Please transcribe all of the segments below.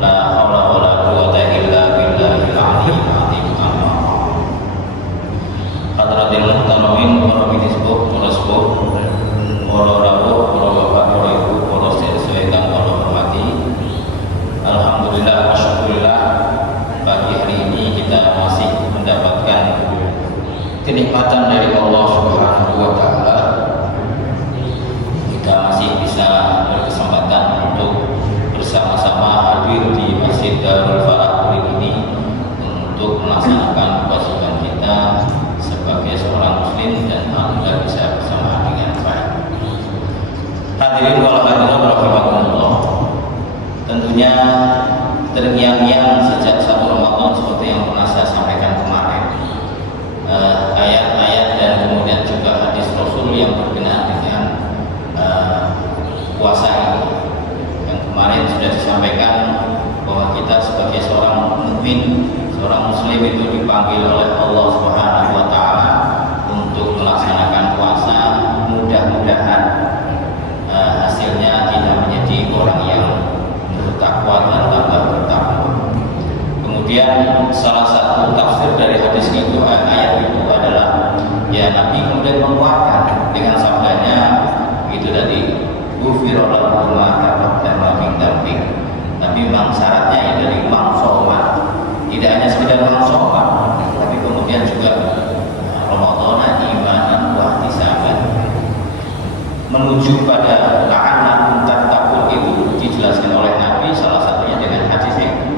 La haula wala quwwata illa billahil aliyyil azim. Hadratil muhtaramin, para binisbuh, para sepuh, para rawuh, para bapak, para ibu, para sedherek ingkang kula hormati. Alhamdulillah wa syukurillah, pagi hari ini kita masih mendapatkan kenikmatan dari Allah Subhanahu wa taala. Kita masih bisa berkesempatan untuk bersama-sama hadir di Masjid Darul Falah ini untuk melaksanakan kewajiban kita sebagai seorang muslim dan alhamdulillah bisa bersama dengan baik. Hadirin wal hadirat rahimakumullah. Tentunya terngiang-ngiang sejak 1 Ramadan seperti yang pernah saya sampaikan kemarin. Ayat-ayat dan kemudian juga hadis Rasul yang berkenaan dengan puasa ini. Yang kemarin sudah disampaikan bahwa kita sebagai seorang mukmin, seorang muslim itu dipanggil oleh Allah Subhanahu wa taala untuk melaksanakan puasa. Mudah-mudahan hasilnya kita menjadi orang yang bertakwa dan tambah bertakwa. Kemudian salah satu tafsir dari hadis itu, ayat itu adalah ya Nabi kemudian menguatkan dengan sabdanya itu tadi, ghufira lahu ma taqaddama min dzambi. Tapi memang syaratnya ya dari mangsoma, tidak hanya sekedar mangsoma, tapi kemudian juga Ramadan imanan wa ihtisaban, menuju pada la'annakum tattaqun. Itu dijelaskan oleh Nabi salah satunya dengan hadis ini.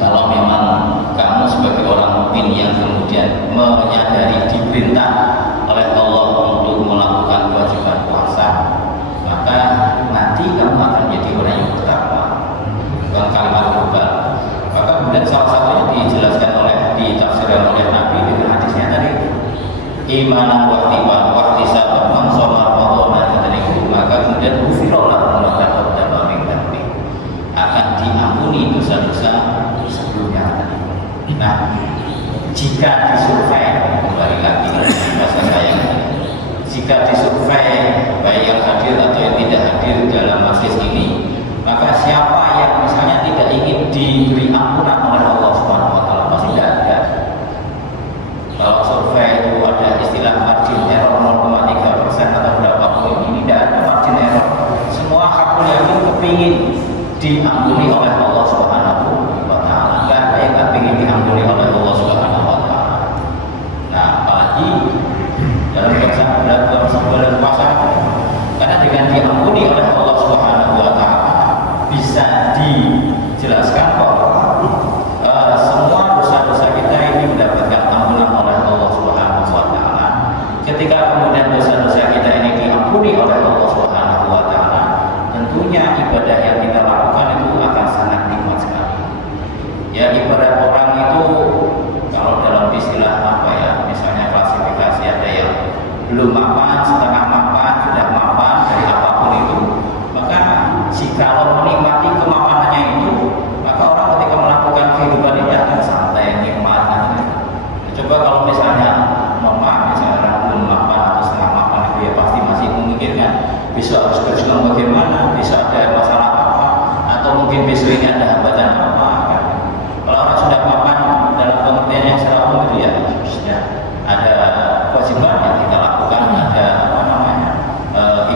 Kalau memang kamu sebagai orang mukmin yang kemudian menyadari diperintah oleh Allah untuk melakukan kewajiban puasa, maka nanti kamu akan menjadi orang yang bertakwa. Bukan kalimat global. Maka kemudian salah satunya dijelaskan oleh, ditafsirkan oleh Nabi dengan hadisnya tadi, imanan wa ihtisaban man shoma Ramadan dan itu, maka kemudian ghufira ma taqaddama min dzambi, akan diampuni dosa-dosa sebelumnya. Nah, jika disurvei, kembali lagi bahasa saya, jika disurvei baik yang hadir atau yang tidak hadir dalam majelis ini, maka siapa yang misalnya tidak ingin diberi ampunan oleh Allah Subhanahu wa taala pasti tidak ada. Kalau survei itu ada istilah margin error 0,3% atau berapa poin, ini tidak ada margin error. Semua hakul yakin kepingin diampuni oleh Allah Subhanahu wa taala. Enggak ada yang enggak ingin diampuni oleh Allah Subhanahu wa taala. Nah, apalagi dalam bulan puasa, karena dengan diampuni oleh Allah Subhanahu wa taala bisa dijelaskan bahwa semua dosa-dosa kita ini mendapatkan ampunan oleh Allah Subhanahu wa taala. Ketika kemudian dosa-dosa kita ini diampuni oleh Allah Subhanahu wa taala, tentunya ibadah yang kita lakukan itu akan sangat nikmat sekali. Ya, ibarat orang itu kalau dalam istilah apa ya, misalnya klasifikasi ada yang belum mapan, setengah mapan, sudah mapan dari apapun itu, maka jikalau menikmati kemapanannya itu, maka orang ketika melakukan kehidupan ini akan santai, nikmat. Coba kalau misalnya misalnya orang belum mapan atau setengah mapan itu, ya pasti masih memikirkan besok harus berjuang bagaimana, besok ada masalah apa, atau mungkin besok ini ada hambatan apa kan. Kalau orang sudah mapan dalam pengertian yang secara umum itu, ya sudah ada kewajiban yang kita lakukan, ada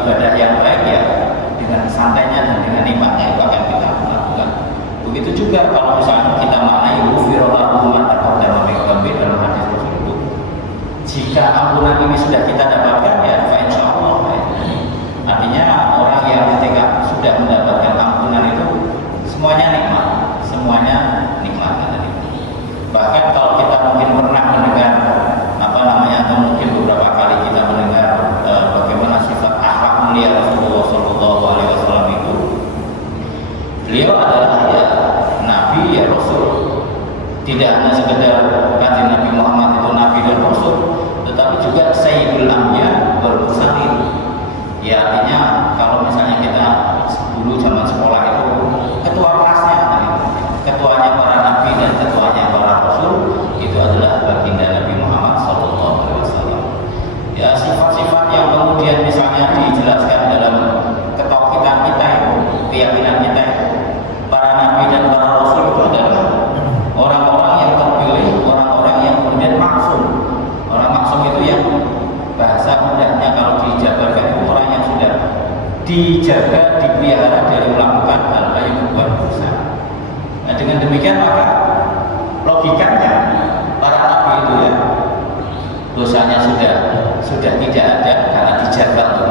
ibadah yang baik, ya dengan santainya dan dengan nikmatnya itu akan kita lakukan. Begitu juga kalau misalnya kita maknai ghufira lahu ma taqaddama min dzambi dalam hadis tersebut, jika ampunan ini sudah kita dapatkan, ya fa insyaallah. Artinya orang yang ketika sudah mendapatkan ampunan itu semuanya nikmat, semuanya nikmat. Bahkan kalau kita mungkin pernah mendengar atau mungkin beberapa kali kita mendengar bagaimana sifat akhlak mulia Rasulullah Shallallahu Alaihi Wasallam itu, beliau adalah ya Nabi, ya Rasul. Tidak hanya sekedar kanjeng Nabi Muhammad itu Nabi dan Rasul, tetapi juga Sayyidul Anbiya wal Mursalin. Ya, artinya kalau misalnya kita dulu zaman sekolah itu ketua kelasnya, ketuanya para nabi dan ketuanya para rasul itu adalah baginda Nabi Muhammad Shallallahu Alaihi Wasallam. Ya, sifat-sifat yang kemudian misalnya dijelaskan dalam ketauhidan kita itu, keyakinan kita itu, para dengan demikian maka logikanya para nabi itu ya dosanya sudah tidak ada karena dijaga untuk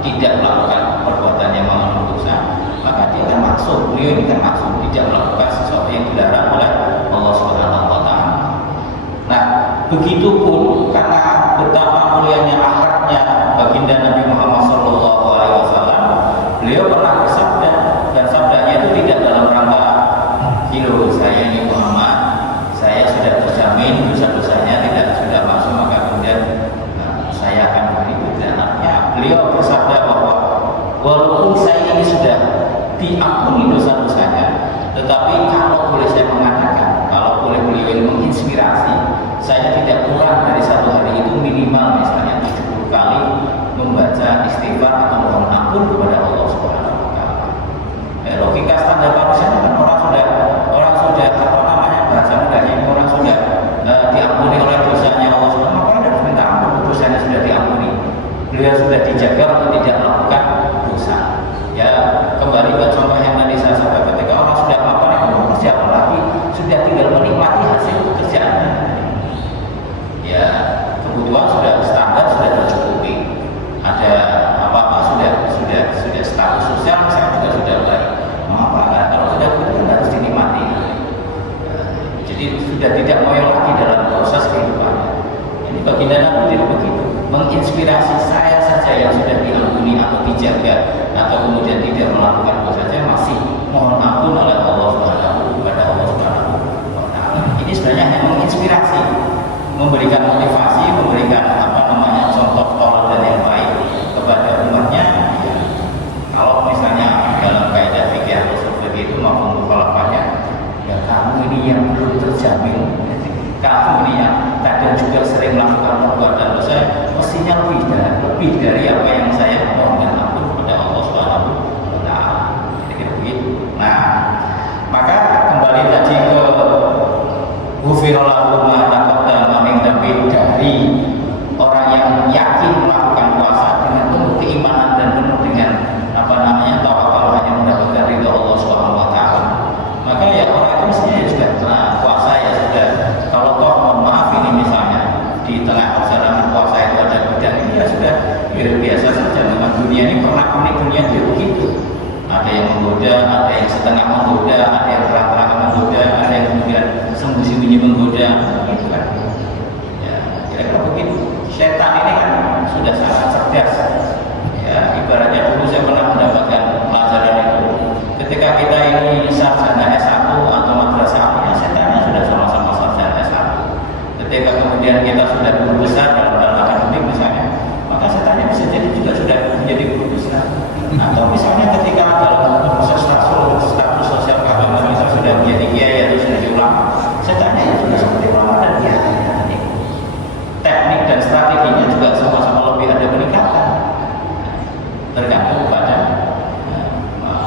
tidak melakukan perbuatan yang mengandung dosa, maka dia kan maksum, beliau ini kan maksum, tidak melakukan sesuatu yang dilarang oleh Allah Subhanahu wa taala. Nah, begitupun karena betapa mulianya akhlaknya baginda Nabi Muhammad SAW, beliau pernah bersabda, dan sabdanya itu tidak dalam rangka kilo saya ini Muhammad, saya sudah terjamin dosa-dosanya tidak sudah masuk, maka kemudian saya akan beri anaknya. Beliau bersabda bahwa walaupun saya ini sudah diampuni dosa-dosanya, tetapi kalau boleh saya mengatakan, kalau boleh beliau ini menginspirasi, saya tidak kurang dari satu hari itu minimal misalnya 70 kali membaca istighfar atau mohon ampun kepada Allah Subhanahu wa taala. Logika standar manusia kan orang sudah apa namanya bahasa mudahnya orang sudah diampuni oleh dosanya Allah Subhanahu wa taala, harus minta ampun, dosanya sudah diampuni. Beliau sudah dijaga untuk tidak melakukan dosa. Ya, kembali ke contoh yang tadi saya sampaikan, ketika orang sudah melakukan ekonomi kerja lagi, sudah tinggal menikmati hasil pekerjaannya. Ya, kebutuhan sudah standar, sudah tercukupi. Ada apa-apa sudah status sosial saya juga sudah baik. Mengapa? Kalau sudah begitu kan harus dinikmati. Jadi sudah tidak ngoyo lagi dalam proses kehidupannya. Ini baginda Nabi tidak begitu. Menginspirasi saya saja yang sudah diampuni atau dijaga atau kemudian tidak melakukan dosa saja masih mohon ampun oleh Allah Subhanahu wa taala. Ini sebenarnya hanya menginspirasi, memberikan motivasi, memberikan apa namanya contoh teladan yang baik kepada umatnya. Ya, kalau misalnya dalam kaidah fikih atau seperti itu maupun mukhalafahnya, ya kamu ini yang belum terjamin, kamu ini yang kadang juga sering melakukan perbuatan dosa, mestinya lebih dari apa yang saya mohonkan ampun kepada Allah Subhanahu wa taala. Kira-kira begitu. Nah, maka kembali tadi ke ghufirallahu ma taqaddama min dzambi, dari orang yang yakin melakukan puasa dengan penuh keimanan dan penuh dengan apa namanya tawakal hanya mendapatkan ridha Allah Subhanahu wa taala. Maka ya orang itu mestinya juga puasa ya sudah. Kalau toh mohon maaf ini misalnya di tengah perjalanan puasa itu ada bidang ini ya sudah biasa saja. Memang dunia ini pernak-pernik dunia itu begitu. Ada yang menggoda, ada yang setengah menggoda, ada yang terang-terangan menggoda, ada yang kemudian sembunyi-sembunyi menggoda, gitu kan. Ya, kira-kira begitu. Setan ini kan sudah sangat cerdas. Ya, ibaratnya dulu saya pernah mendapatkan pelajaran itu. Ketika kita ini sarjana S1 atau madrasah, ya setannya sudah sama-sama sarjana S1. Ketika kemudian kita sudah guru besar dalam akademik misalnya, maka setannya bisa jadi juga sudah menjadi guru besar. Atau misalnya ketika dalam proses status sosial keagamaan misalnya sudah menjadi kiai atau sudah ulama, setannya itu juga seperti ulama dan kiai. Teknik dan strateginya juga sama-sama lebih ada peningkatan. Tergantung pada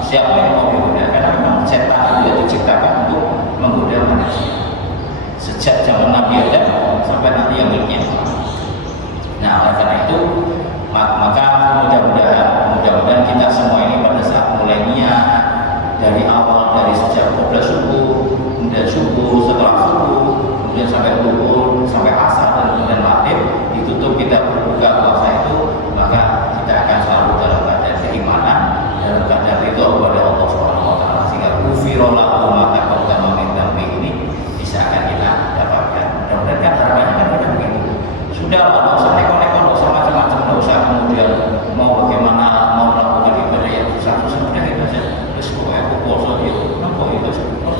siapa yang mau menggoda, karena memang setan itu diciptakan untuk menggoda manusia. Sejak zaman Nabi Adam sampai nanti yang berikutnya. Nah, oleh karena itu maka mudah-mudahan kita semua ini pada saat mulai niat dari awal, dari sejak qobla subuh, kemudian subuh, setelah subuh, kemudian sampai zuhur, sampai asar dan kemudian maghrib, ditutup kita berbuka puasa itu, maka kita akan selalu dalam keadaan keimanan, dalam keadaan ridho kepada Allah Subhanahu wa taala, sehingga ghufirallahu ma taqaddama min dzambi ini bisa akan kita dapatkan. Mudah-mudahan kan harapannya kan kita begitu. Sudah nggak usah neko-neko, nggak usah macam-macam, nggak usah kemudian mau bagaimana mau melakukan ibadah yang satu sudah itu saja. Terus aku puasa itu, nampak itu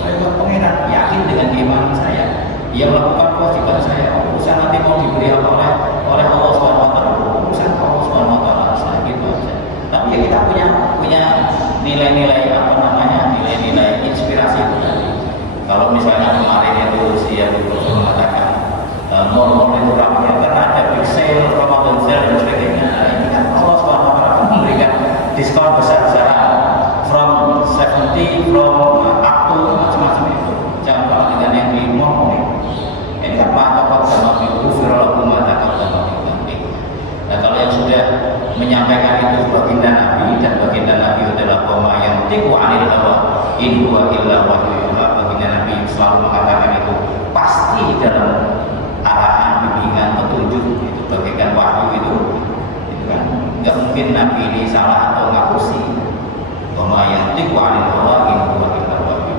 saya pengiran yakin dengan keimanan saya, yang melakukan kewajiban saya. Urusan nanti mau diberi apa oleh Allah Subhanahu wa taala, urusan Allah Subhanahu wa taala, saya gitu aja. Tapi ya kita punya nilai-nilai apa namanya, nilai-nilai inspirasi itu tadi. Kalau misalnya kemarin itu si Abu Bakar mengatakan normal itu ramai karena ada big sale, Ramadan sale dan sebagainya. Nah, ini kan Allah Subhanahu wa taala memberikan diskon besar-besaran from 70, from up to macam-macam itu. Jangan kalah dengan yang di mall. adalah wahyu. Baginda Nabi selalu mengatakan itu pasti dalam arahan, bimbingan, petunjuk, itu bagaikan wahyu itu kan nggak mungkin Nabi ini salah atau ngapusi. Wa yang tiku anil hawa in huwa illa wahyu.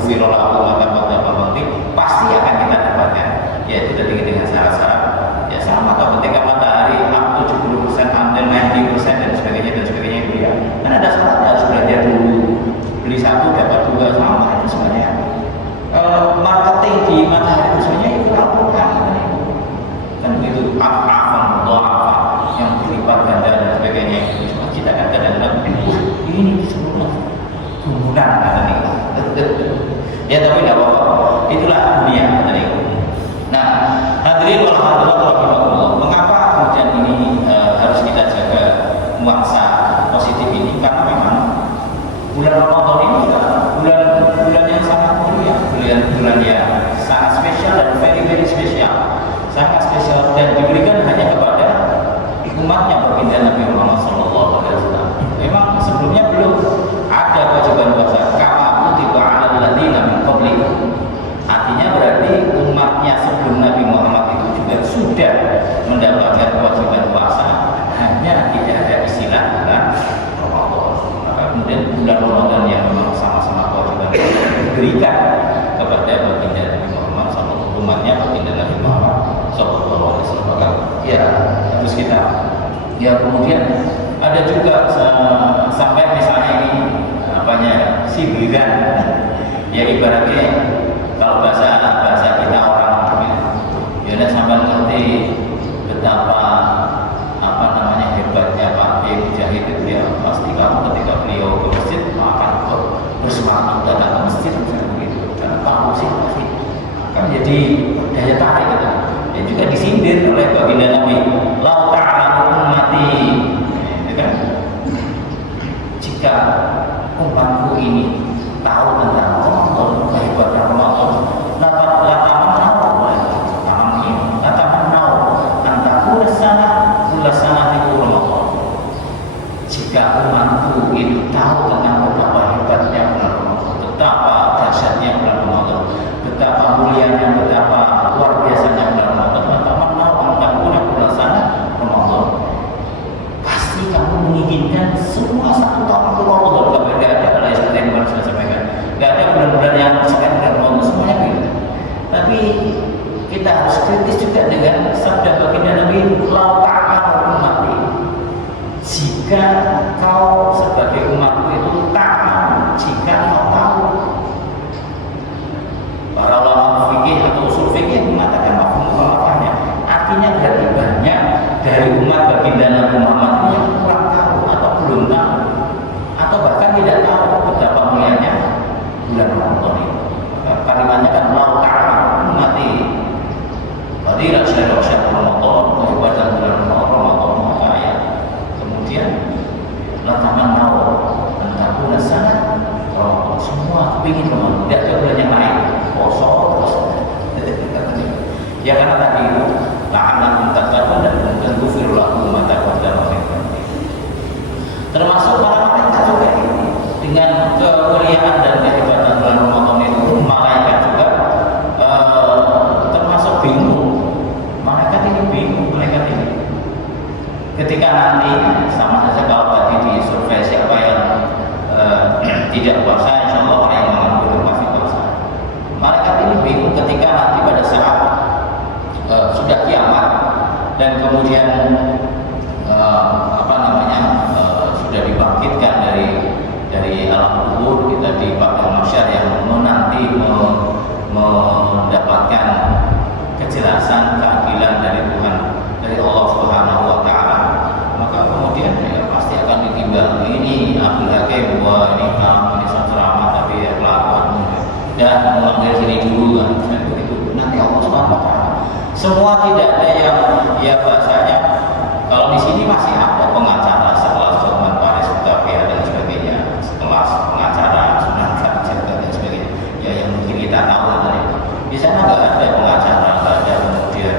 Ufirullahu wa taqaddama pasti akan kita dapatkan, yaitu tadi dengan syarat-syarat ya sama kalau ketika matahari up 70% hampir 90% dan sebagainya itu ya kan ada syarat, harus belajar dulu, beli satu dapat dua, sama itu sebenarnya. Marketing di matahari itu sebenarnya itu Al-Quran kan begitu, apa yang berlipat ganda dan sebagainya. Cuma kita kan kadang-kadang ini semua kerumunan kata nih. Ya tapi tidak apa-apa, itulah dunia kata nih. Nah, hadirin wal hadirat rahimakumullah. Mengapa kemudian ini harus kita jaga nuansa positif ini? Karena memang bulan Ramadan ini bulan yang sangat mulia, bulan yang sangat spesial dan very spesial, sangat spesial dan diberikan hanya kepada umatnya baginda Nabi Muhammad SAW. Memang sebelumnya belum ada kewajiban puasa. Kama kutiba 'alal ladzina min qablikum. Artinya berarti umatnya sebelum Nabi Muhammad itu juga sudah mendapatkan kewajiban puasa, hanya tidak ada istilah bulan Ramadan. Maka kemudian bulan Ramadan yang memang sama-sama kewajiban diberikan kepada baginda Nabi Muhammad SAW, umatnya baginda Nabi Muhammad SAW. Ya harus kita. Ya kemudian ada juga sampai misalnya ini apanya sindiran, ya ibaratnya kalau bahasa kita orang ya udah sampai ngerti betapa apa namanya hebatnya Pak B. Mujahid itu ya, pasti kamu ketika beliau ke masjid akan bersemangat datang ke masjid misalnya begitu, karena tahu sih pasti akan jadi daya tarik gitu. Dan juga disindir oleh baginda Nabi, lau ta'lamu ummati, ya kan? Jika umatku ini tahu tentang Ramadan, kehebatan Ramadan, jika umatku itu tahu tentang betapa hebatnya bulan Ramadan, betapa dahsyatnya bulan Ramadan, betapa mulianya, betapa luar biasanya bulan Ramadan, betapa bulan sana Ramadan, pasti kamu menginginkan semua satu tahun itu Ramadan. Gak ada lah yang saya sudah sampaikan, gak ada bulan-bulan yang selain bulan Ramadan semuanya gitu. Tapi kita harus kritis juga dengan sabda baginda Nabi, lau ta'lamu ummati, jika kau sebagai umatku itu tahu, jika kau tahu. Para ulama fikih atau usul fikih mengatakan mafhumnya, artinya berarti banyak dari umat baginda Nabi Muhammad ini yang kurang tahu atau belum tahu atau bahkan tidak tahu betapa mulianya bulan Ramadan ini. Kalimatnya kan lau ta'lamu ummati, fadilah syahr Ramadan, kehebatan bulan Ramadan, maka ya kemudian lataman mau tentang bulan sana Ramadan, semua ingin Ramadan, tidak ada bulan yang lain, poso. Ya karena tadi itu la'anakum tattaqun dan ghufira lakum ma taqaddama min dhanbi. Termasuk para malaikat juga ini dengan kemuliaan dan kehebatan bulan Ramadan itu, malaikat juga termasuk bingung. Malaikat ini bingung, malaikat ini ketika nanti sama saja kalau tadi di survei siapa yang tidak puasa, insya Allah orang yang menganggur pasti puasa. Malaikat ini bingung ketika nanti pada saat sudah kiamat dan kemudian sudah dibangkitkan dari alam kubur, kita di padang mahsyar yang menanti mendapatkan kejelasan keadilan dari Tuhan, dari Allah Subhanahu wa taala. Maka kemudian ya, pasti akan ditimbang, ini Abdul Hakim, wah ini kamu ini satu rahmat tapi ya kelakuanmu dan mulai dari sini dulu kan, begitu. Nanti Allah Subhanahu wa taala semua tidak ada yang ya bahasanya kalau di sini masih ada pengacara setelah Sulman Faris Hutapea dan sebagainya, setelah pengacara Sunan Kalijaga dan sebagainya, ya yang mungkin kita tahu tadi di sana nggak ada pengacara, nggak ada kemudian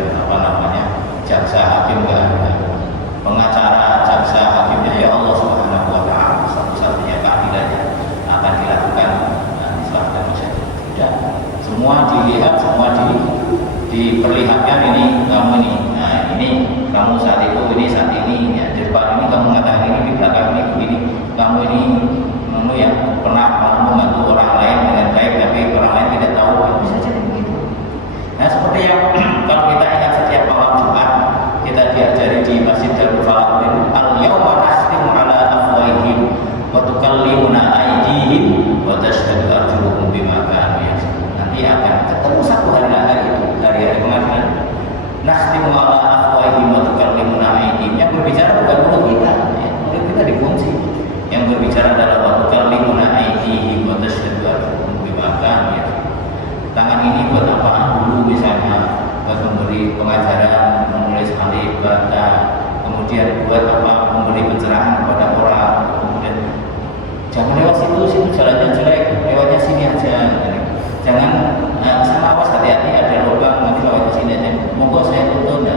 jaksa hakim, nggak ada pengacara, jaksa hakimnya ya Allah Subhanahu wa taala, satu-satunya keadilannya akan dilakukan diperlihatkan ini kamu ini, nah ini kamu saat itu, ini saat ini, ya, di depan ini kamu mengatakan ini, di belakang ini begini, kamu ini ya pernah membantu orang lain dengan baik tapi orang lain tidak tahu, bisa jadi begitu. Nah seperti yang kalau kita ingat setiap malam Jumat kita diajari di Masjid Darul Falahin, al-yawma nakhtimu ala afwahihim wa tukallimuna aydihim wa tashhadu arjuluhum bima kanu yaksubun. Nanti akan ketemu satu hari itu, hari pengadilan. Nakhtimu ala afwahihim wa tukallimuna aydihim, yang berbicara bukan mulut kita, ya, mulut kita dikunci. Yang berbicara adalah wa tukallimuna aydihim wa tashhadu arjuluhum bima kanu yaksubun. Tangan ini buat apa? Dulu misalnya buat memberi pengajaran, menulis alif, bata, kemudian buat apa? Memberi pencerahan kepada orang, kemudian jangan lewat situ jalannya jelek, lewatnya sini aja. Jangan sama awas, hati-hati ada lubang, nanti lewat ke sini aja. Monggo saya tuntun ya.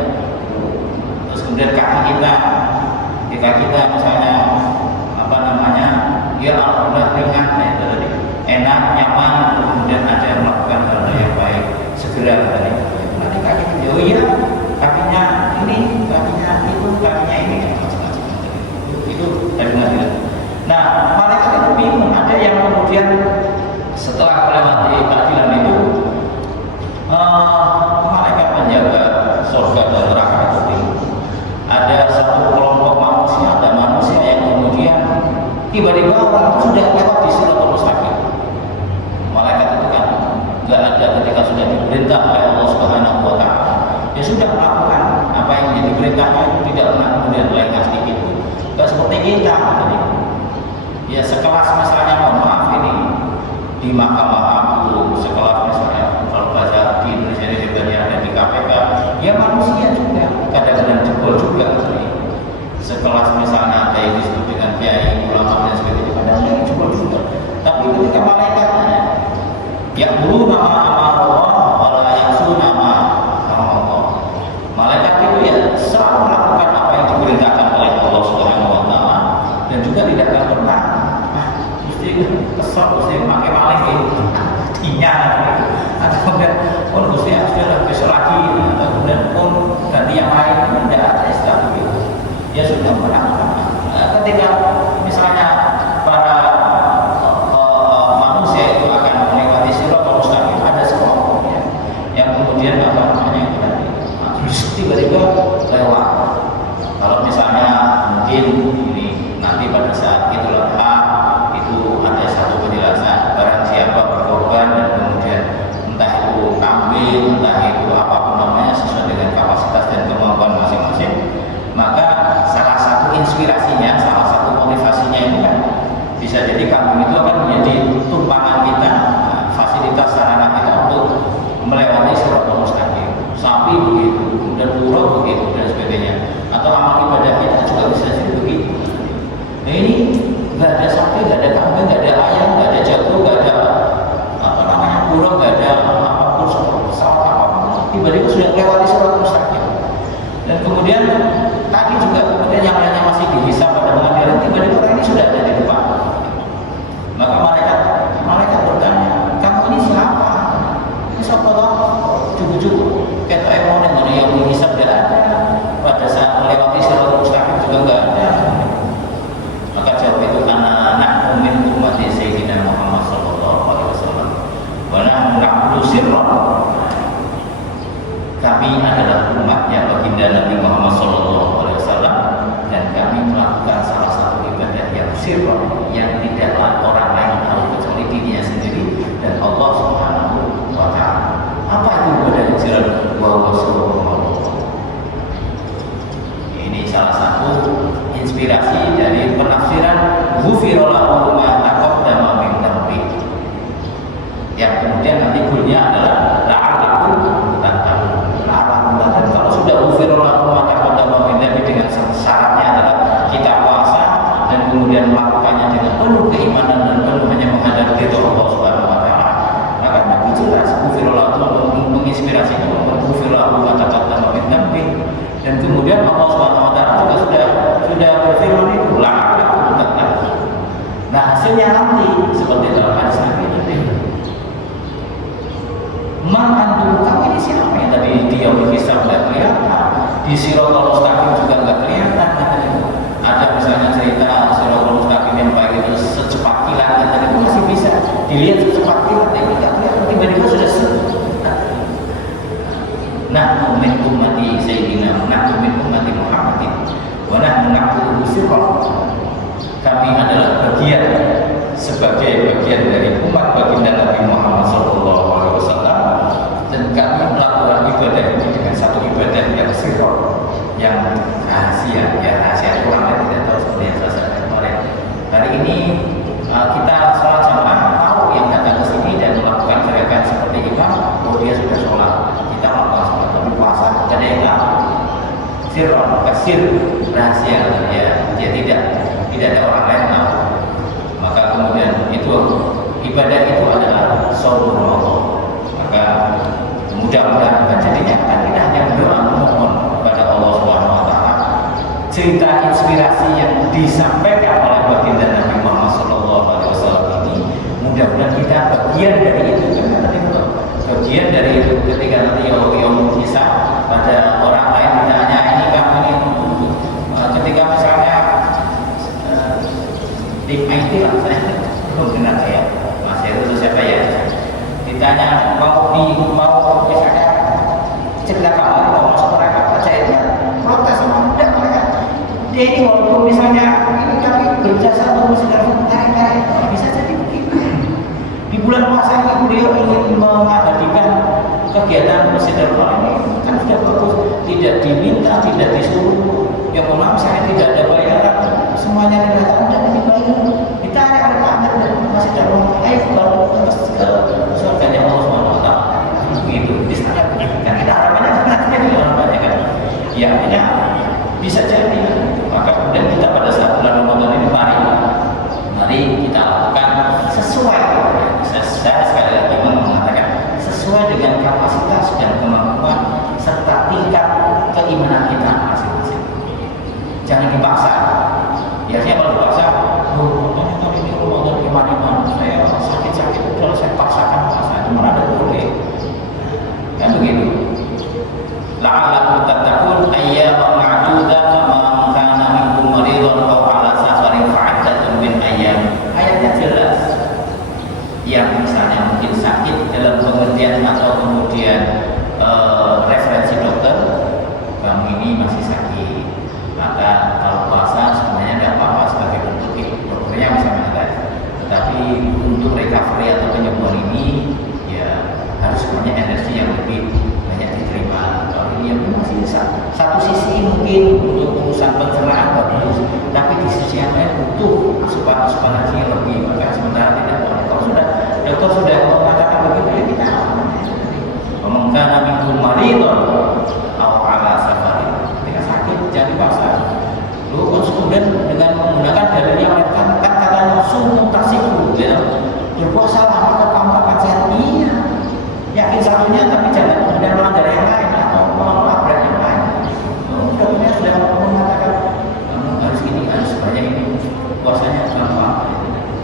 Terus kemudian kaki kita misalnya apa namanya? Ya alhamdulillah ringan, ya tadi enak, nyaman, kemudian ada yang melakukan hal yang baik, segera tadi. Nanti kaki oh iya, kakinya ini, kakinya itu, kakinya ini, macam-macam. Itu dari pengadilan. Nah, malaikat itu bingung. Ada yang kemudian setelah melewati keadilan itu, malaikat penjaga surga dan neraka itu bingung. Ada satu kelompok manusia, ada manusia yang kemudian tiba-tiba orang sudah lewat di Siratal Mustaqim. Malaikat itu kan nggak ada ketika sudah diperintah oleh Allah Subhanahu Wa Taala, dia sudah melakukan apa yang menjadi perintahnya, itu tidak pernah kemudian lengah sedikit. Nggak seperti kita. Ya sekelas misalnya, mohon maaf ini di Mahkamah Agung, sekelas misalnya kalau bahasa di Indonesia ini juga ada di KPK, ya manusia juga kadang-kadang jebol juga. Sekelas misalnya ada yang disebut dengan kiai, ulama dan sebagainya, kadang-kadang jebol juga. Tapi ketika malaikatnya ya dulu nama Allah, wala yaksu nama Allah, malaikat itu ya selalu melakukan apa yang diperintahkan oleh Allah Subhanahu Wa Taala dan juga tidak akan pernah kesel, mesti pakai maling itu dinya atau kemudian Gusti sudah besok lagi, atau kemudian ganti yang lain, tidak ada istilah begitu. Ya sudah melakukan. Ketika misalnya para manusia itu akan melewati Siratal Mustaqim, ada sekelompoknya yang kemudian apa namanya tiba-tiba lewat. Kalau misalnya mungkin ini nanti pada saat itulah ada satu penjelasan barang siapa berkorban dan kemudian entah itu ambil, entah itu apapun namanya sesuai dengan kapasitas dan kemampuan masing-masing, maka salah satu inspirasinya, salah satu motivasinya itu kan bisa jadi kambing itu akan menjadi tumpangan kita, fasilitas sarana kita untuk melewati Siratal Mustaqim. Sapi begitu, kemudian buruk begitu dan sebagainya, atau amal ibadah kita juga bisa jadi begitu. Nah ini nggak ada sapi, nggak ada kambing, nggak ada ayam, nggak ada jago, nggak ada apa namanya burung, nggak ada apapun, pesawat apapun, tiba-tiba sudah lewati Siratal Mustaqim. Dan kemudian tadi juga kemudian yang lainnya masih dihisab pada pengadilan, tiba-tiba orang ini sudah ada di depan. Maka malaikat bertanya, kamu ini siapa? Ini siapa Allah? Cukup-cukup. Kata emonen yang dihisab tidak ada. Pada saat melewati Siratal Mustaqim juga nggak ada. Maka jawab itu anak-anak min ummati Sayyidina Muhammad sallallahu alaihi wasallam. Wa nahnu na'budu sirran. Kami adalah umatnya baginda Nabi Muhammad sallallahu alaihi wasallam dan kami melakukan salah satu ibadah yang sirran, yang tidaklah orang lain tahu kecuali dirinya sendiri dan Allah Subhanahu wa taala. Apa itu ibadah yang sirran? Wa wasallallahu. Ini salah satu inspirasi dari penafsiran ghufira lahu ma taqaddama min dhanbi, yang kemudian nanti goalnya adalah la'allakum tattaqun. Dan kalau sudah ghufira lahu ma taqaddama min dhanbi dengan syaratnya adalah kita puasa dan kemudian melakukannya dengan penuh keimanan dan penuh hanya menghadap ridho Allah Subhanahu wa taala, maka Nabi jelas ghufira lahu menginspirasi ghufira lahu ma taqaddama min dhanbi. Dan kemudian Allah Subhanahu wa taala juga sudah berfirman itu la'allakum tattaqun. Nah, hasilnya nanti seperti dalam hadis Nabi itu siapa yang tadi di yaumil hisab nggak kelihatan, di Siratal Mustaqim juga nggak kelihatan katanya. Ada misalnya cerita Siratal Mustaqim yang baik itu secepat kilat katanya, itu masih bisa dilihat secepat kilat, tapi nggak kelihatan, tiba-tiba sudah Nahnu min ummati Sayyidina, nahnu min ummati Muhammadin, wa nahnu na'budu sirran. Kami adalah bagian sebagai bagian dari umat baginda Nabi Muhammad SAW, dan kami melakukan ibadah ini dengan satu ibadah yang sirran, yang rahasia. Ya rahasia itu orang lain tidak tahu, seperti yang saya sampaikan kemarin. Hari ini kita sholat jamaah, tahu yang datang ke sini dan melakukan gerakan seperti imam, oh dia sudah sholat, kita melakukan sholat. Tapi puasa ada yang tahu, sirran, kasir, rahasia, ya tidak ada orang lain tahu. Maka kemudian itu ibadah itu adalah shaum Ramadan. Maka mudah-mudahan jadinya kita hanya berdoa memohon kepada Allah Subhanahu Wa Taala. Cerita inspirasi yang disampaikan oleh baginda Nabi Muhammad SAW ini, mudah-mudahan kita bagian dari itu. Karena tadi bagian dari itu ketika nanti yaumul hisab pada orang lain ditanya, ini kamu ini ketika misalnya tim IT lah, saya belum kenal ya, Mas Heru itu siapa ya, ditanya mau misalnya cerita kamu mau masuk neraka, percaya protes sama muda mereka. Dia ini walaupun misalnya ini tapi berjasa untuk muslim tarik bisa jadi begitu. Di bulan puasa ini beliau ingin mengabadikan kegiatan Masjid Al-Falah ini kan sudah bagus, tidak diminta, tidak disuruh. Yang maaf saya tidak ada bayaran, semuanya didatang dan dibayar. Kita ada pamer dan Masjid Al-Falah, ayo baru ke surganya Allah Subhanahu Wa Taala. Begitu, di sana kan kita harapannya nantinya di orang banyak kan. Ya artinya bisa jadi. Maka kemudian kita pada saat bulan Ramadan ini mari kita lakukan sesuai. Saya sekali lagi mengatakan sesuai dengan kapasitas dan kemampuan serta tingkat keimanan kita masing-masing. Jangan dipaksa. Biasanya kalau dipaksa, katanya tadi ini Ramadan iman saya sakit-sakit, kalau saya paksakan puasa itu malah ada boleh. Kan begitu. La'allakum tattaqun ayyaman ma'dudah faman kana minkum maridan aw 'ala safarin fa'iddatun min ayyam. Ayatnya jelas. Yang misalnya mungkin sakit dalam pengertian atau kemudian referensi dokter, kamu ini masih sakit, maka kalau puasa sebenarnya tidak apa-apa sebagai bentuk dokternya bisa mengatakan. Tetapi untuk recovery atau penyembuhan ini ya harus punya energi yang lebih banyak diterima. Kalau ini yang masih bisa satu sisi mungkin untuk urusan pencernaan bagus, tapi di sisi yang lain butuh asupan energi yang lebih, maka sementara tidak boleh. Dokter sudah mengatakan begitu ya kita mengangkat minkum maridun aw 'ala safarin. Ketika sakit jangan dipaksa. Lalu kemudian dengan menggunakan dalil yang lain kan katanya sumu tasiku ya. Berpuasa maka kamu akan sehat. Iya. Yakin satunya tapi jangan kemudian melanggar yang lain atau melabrak yang lain. Dokternya sudah mengatakan kamu harus ini, harus sebanyak ini. Puasanya apa?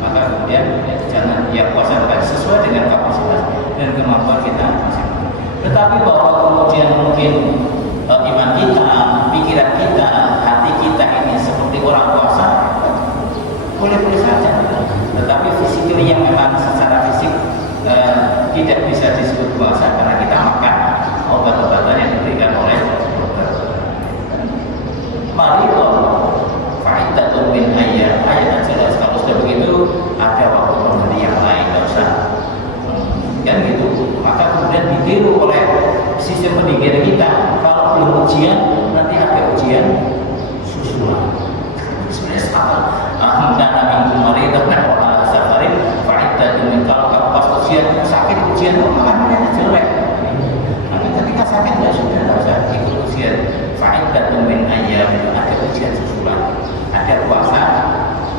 Maka kemudian jangan puasa sesuai dengan kapasitas dan kemampuan kita masing-masing. Tetapi bahwa kemudian mungkin iman kita, pikiran kita, hati kita ini seperti orang puasa, boleh-boleh saja. Tetapi fisiknya yang memang secara fisik tidak bisa disebut puasa karena kita makan obat-obatan yang diberikan oleh dokter. Maridun fa'iddatun min ayyam. Ayat jelas. Kalau sudah begitu ada waktu pemberi yang lain, tidak usah kan gitu. Maka kemudian ditiru oleh sistem pendidikan kita, kalau belum ujian nanti ada ujian susulan. Sebenarnya sama. Karena minggu maridah dan orang safarin fa'iddatun min, kalau pas ujian sakit ujian makanannya jelek. Nanti ketika sakit ya sudah tidak usah ikut ujian. Fa'iddatun min ayyam, ada ujian susulan. Ada puasa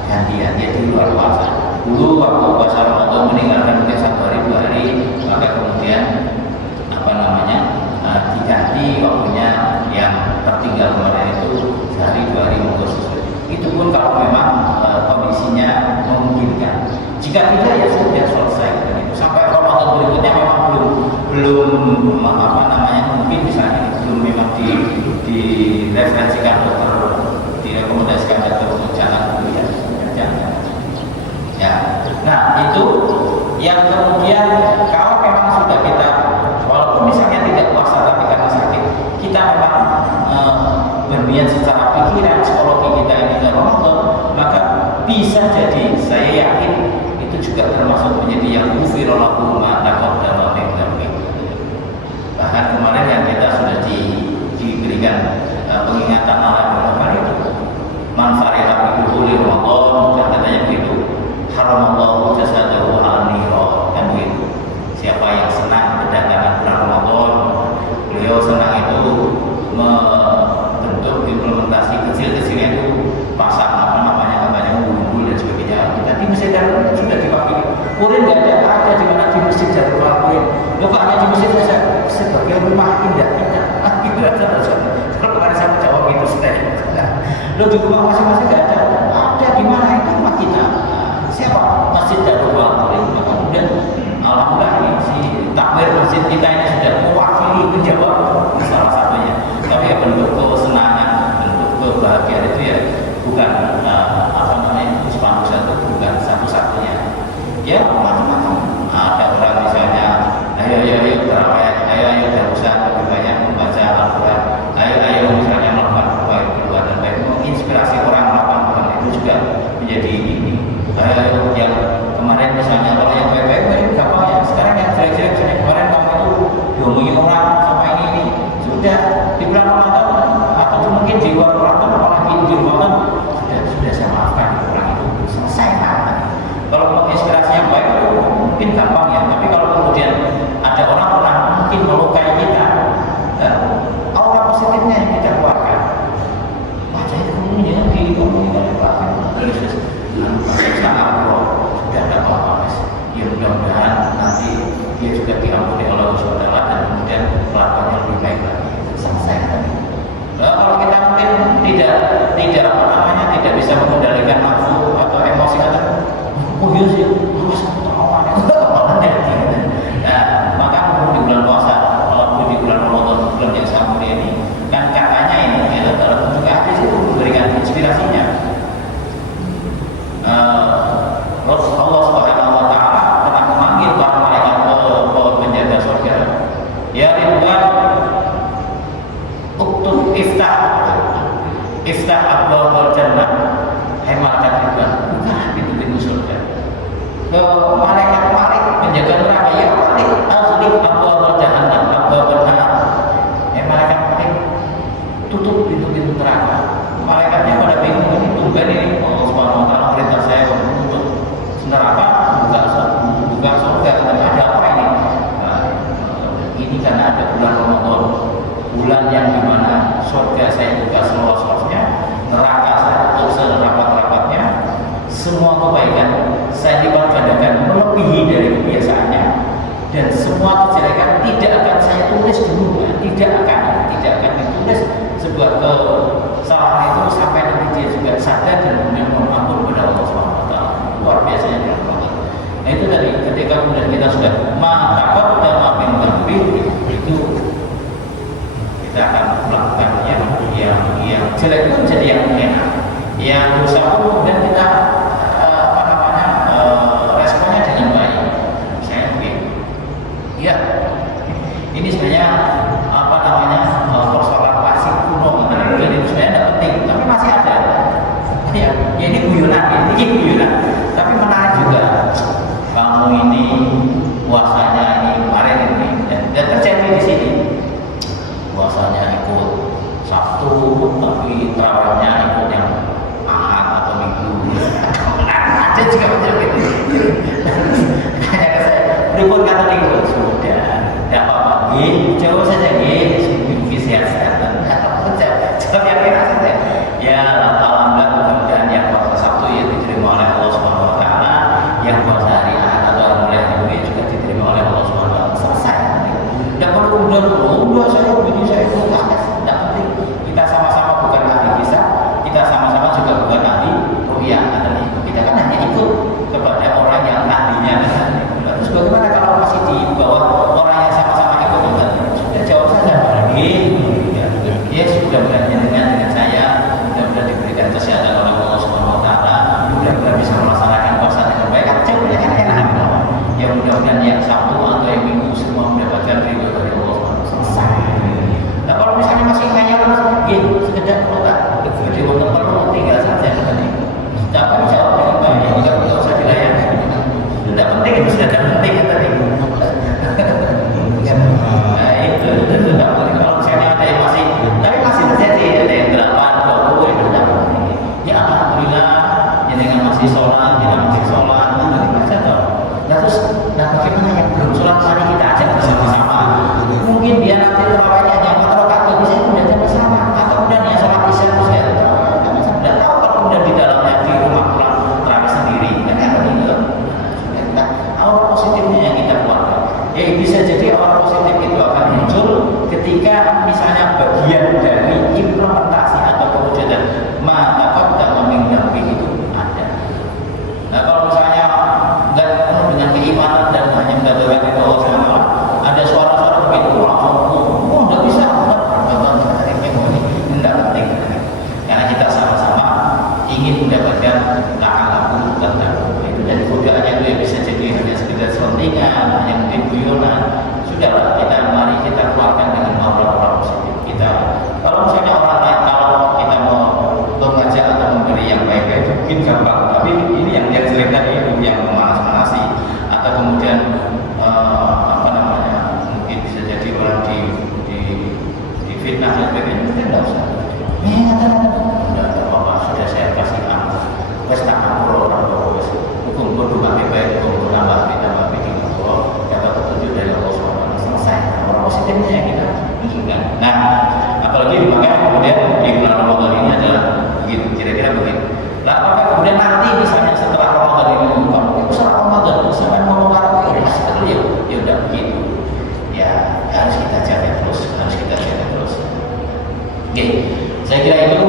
gantian, ya di luar puasa. Dulu waktu puasa Ramadan meninggalkan mungkin 1 hari 2 hari, maka kemudian diganti waktunya yang tertinggal kemarin itu sehari 2 hari untuk susul. Itu pun kalau memang kondisinya memungkinkan. Jika tidak ya sudah selesai. Dan itu sampai Ramadan berikutnya memang belum Yang kemudian kalau memang sudah kita, walaupun misalnya tidak puasa tapi karena sakit, kita memang berniat secara pikiran, psikologi kita ini tidak Ramadan, maka bisa jadi, saya yakin itu juga termasuk menjadi yang ghufirallahu ma taqaddama min dzambi. Bahkan kemarin yang kita sudah diberikan pengingatan oleh ulama itu, man fariha bi dukhuli Ramadan, katanya begitu, haramallahu jasadahu al nira, kan begitu. Siapa yang senang kedatangan bulan Ramadan, beliau senang itu membentuk implementasi kecil-kecilnya itu, pasang apa namanya katanya umbul dan sebagainya. Kita di Masjid Darul sudah diwakili. Kurin nggak ada di mana di Masjid Darul Kurin. Bukan hanya di masjid saja, sebagai rumah indah kita. Kalau kemarin saya menjawab itu sudah. Lo di rumah masing-masing nggak ada. Ada di mana itu rumah kita. Siapa? Masjid Darul Kurin. Maka kemudian alhamdulillah ini si takmir masjid kita ini sudah mewakili menjawab salah satunya. Tapi ya bentuk kesenangan, bentuk kebahagiaan itu ya bukan apa namanya spanduk itu bukan satu-satunya. Ya macam-macam. Ada orang misalnya, ayo tarawih, ayo darusan lebih banyak membaca Al-Quran, ayo misalnya melakukan baik keluar dan baik, menginspirasi orang melakukan hal itu juga menjadi ini. Ayo yang kemarin misalnya kalau yang baik-baik gampang ya, sekarang yang jelek-jelek kemarin kamu itu diomongin orang sama ini sudah di bulan Ramadan atau mungkin di luar Ramadan, apalagi di Ramadan sudah saya maafkan orang itu, selesai maafkan. Kalau menginspirasi yang baik mungkin gampang ya, tapi kalau kemudian ada orang mungkin melukai kita, aura positifnya yang kita keluarkan, wajah itu kemudian diomongin oleh Pak Yesus, sangat sudah ada apa-apa mas, ya mudah-mudahan nanti dia juga diampuni Allah SWT dan kemudian kelakuannya lebih baik lagi, selesai. Kalau kita mungkin tidak apa namanya tidak bisa mengendalikan nafsu atau emosi kata, oh iya sih, harus terlawan nah, maka di bulan puasa, walaupun di bulan Ramadan, bulan yang sangat mulia ini, kan katanya ini ya, dalam juga hadis itu memberikan inspirasinya. Allah Subhanahu wa taala pernah memanggil para malaikat penjaga surga. Ya Ridwan, uktub iftah abwaabal jannah. Hai malaikat Ridwan, buka pintu-pintu surga. Ke malaikat penjaga neraka, ya Malik, aghlib abwaabal jahannam, abwaabal nar. Hai malaikat Malik, tutup pintu-pintu neraka. Malaikatnya pada bingung, ini tunggu ini Allah Subhanahu wa taala perintah saya untuk neraka buka surga, tapi ada apa ini? Nah, ini karena ada bulan Ramadan, bulan yang dimana surga saya buka seluas-luasnya, neraka saya tutup serapat-rapatnya, semua kebaikan saya lipat gandakan melebihi dari kebiasaannya, dan semua kejelekan tidak akan saya tulis dulu, tidak akan ditulis sebuah kesalahan itu sampai nanti dia juga sadar dan kemudian mengampun kepada Allah SWT. Luar biasanya dalam Ramadan. Nah itu tadi, ketika kemudian kita sudah mantap dan maafin dzambi, itu kita akan melakukan yang jelek itu menjadi yang enak, yang dosa pun kemudian kita responnya dengan baik. Saya mungkin ya ini sebenarnya persoalan klasik kuno, mungkin itu sebenarnya tidak penting, tapi masih ada. Ya ini guyonan, tapi menarik juga. Kamu ini puasanya ini kemarin ini dan terjadi di sini. Puasanya ikut Sabtu, tapi terawihnya ikut yang Ahad atau Minggu. Ada juga macam itu. Kayak saya, berikut kata Minggu sudah, tidak apa-apa. Coba saja mungkin sehat-sehat dan jawab yang enak saja. Ya alhamdulillah, mudah-mudahan yang puasa Sabtu ya diterima oleh Allah Subhanahu wa taala, yang puasa hari Ahad atau mulai Minggu juga diterima oleh Allah Subhanahu wa taala. Selesai. Tidak perlu udah saya begini saya itu tidak penting. Kita sama-sama bukan ahli kisah, kita sama-sama juga bukan ahli ru'yah. Kita kan hanya ikut kepada orang yang ahlinya. Terus bagaimana kalau masih di bawah orang yang sama-sama ikut? Sudah jawab saja. Ya sudah berani dengan saya, mudah-mudahan diberikan kesehatan oleh Allah Subhanahu wa taala, mudah-mudahan bisa melaksanakan puasa dengan baik. Jawabnya kan enak. Ya mudah-mudahan yang Sabtu atau yang Minggu semua mendapatkan ridho dari Allah. Selesai. Nah kalau misalnya masih ngayal gitu, sekedar kotak, jadi untuk perlu tinggal saja tadi. Dapat jawab dengan baik, tidak usah dilayani. Tidak penting itu sudah tidak penting ya tadi. Nah itu tidak penting. Kalau misalnya ada yang masih, tapi masih terjadi ada yang 8, 20 itu tidak penting. Ya alhamdulillah, ya dengan masih sholat, tidak masih sholat, baca toh. Nah terus, nah bagaimana yang belum sholat mari kita ajak bersama-sama. Mungkin dia nanti terawihnya hanya 4 rakaat, bisa kemudian bersama atau kemudian ya sholat isya terus ya. Tidak tahu kalau kemudian di dalamnya di rumah pulang terawih sendiri, kan begitu. Nah, aura positifnya yang kita keluarkan. Ya bisa jadi aura positif itu akan muncul ketika misalnya bagian dari implementasi atau kewujudan ma'abat dan meminggapi itu ada. Nah kalau misalnya nggak penuh dengan keimanan dan hanya mendapatkan itu Allah SWT, ada suara-suara begitu langsung nggak bisa tidak penting karena kita sama-sama ingin mendapatkan ta'alaku dan ta'alaku itu dari godaannya itu yang bisa jadi hanya sekedar selentingan, hanya mungkin guyonan. Sudahlah mari kita keluarkan dengan aura-aura positif kita. Kalau misalnya orang lain kalau kita mau mengajak atau memberi yang baik-baik itu mungkin gampang, tapi ini yang sering tadi itu yang memanas-manasi atau kemudian mungkin bisa jadi orang di fitnah dan sebagainya, mungkin tidak usah. Tidak apa-apa, sudah saya kasih amal. Wes tak ampun orang tua, wes hukum berdua baik, hukum tambah tinggal Allah, dapat petunjuk dari Allah SWT. Selesai. Orang positifnya yang kita inginkan. Nah, apalagi makanya kemudian di bulan Ramadan ini adalah begitu, kira-kira begitu. Nah, apakah kemudian nanti misalnya setelah Ramadan ini setelah Ramadan sampai mau karaoke masih dulu ya udah begitu. Ya harus kita jaga terus. Oke, saya kira itu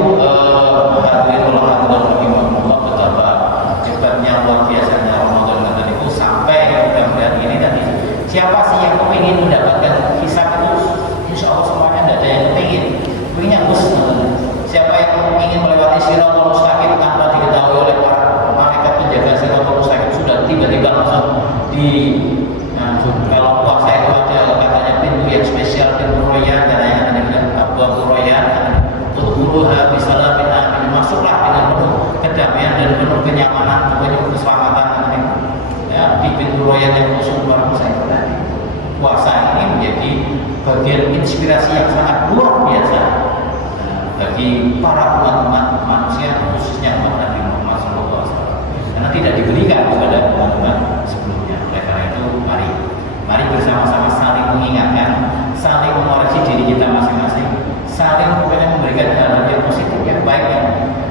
hadirin rahimahullah betapa hebatnya luar biasanya Ramadan Ramadan itu sampai mudah-mudahan ini tadi. Siapa sih yang kepingin mendapatkan hisab itu? Insya Allah semuanya tidak ada yang kepingin. Kepinginnya Gus. Siapa yang ingin melewati Siratul Mustaqim tanpa diketahui oleh para malaikat penjaga Siratul Mustaqim sudah tiba-tiba langsung di kalau puasa itu ada katanya pintu yang spesial, pintu royan, katanya ada Abu Royan, Tuhuruha bisalamin amin, masuklah dengan penuh kedamaian dan penuh kenyamanan, penuh keselamatan. Ya, di pintu royan yang khusus luar biasa itu tadi. Puasa ini menjadi bagian inspirasi yang sangat luar biasa bagi para umat manusia, khususnya umat Nabi Muhammad SAW, karena tidak diberikan kepada umat sebelumnya. Oleh karena itu, mari bersama-sama saling mengingatkan, saling mengoreksi diri kita masing-masing, saling memberikan hal yang positif, yang baik.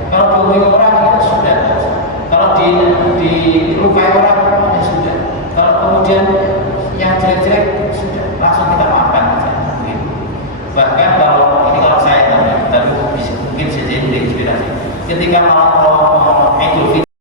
Kalau diomongin orang ya sudah, kalau dilukai orang ya sudah, kalau kemudian yang jelek-jelek sudah langsung kita maafkan saja. Bahkan kalau saya tapi mungkin bisa jadi inspirasi ketika mau Idul Fitri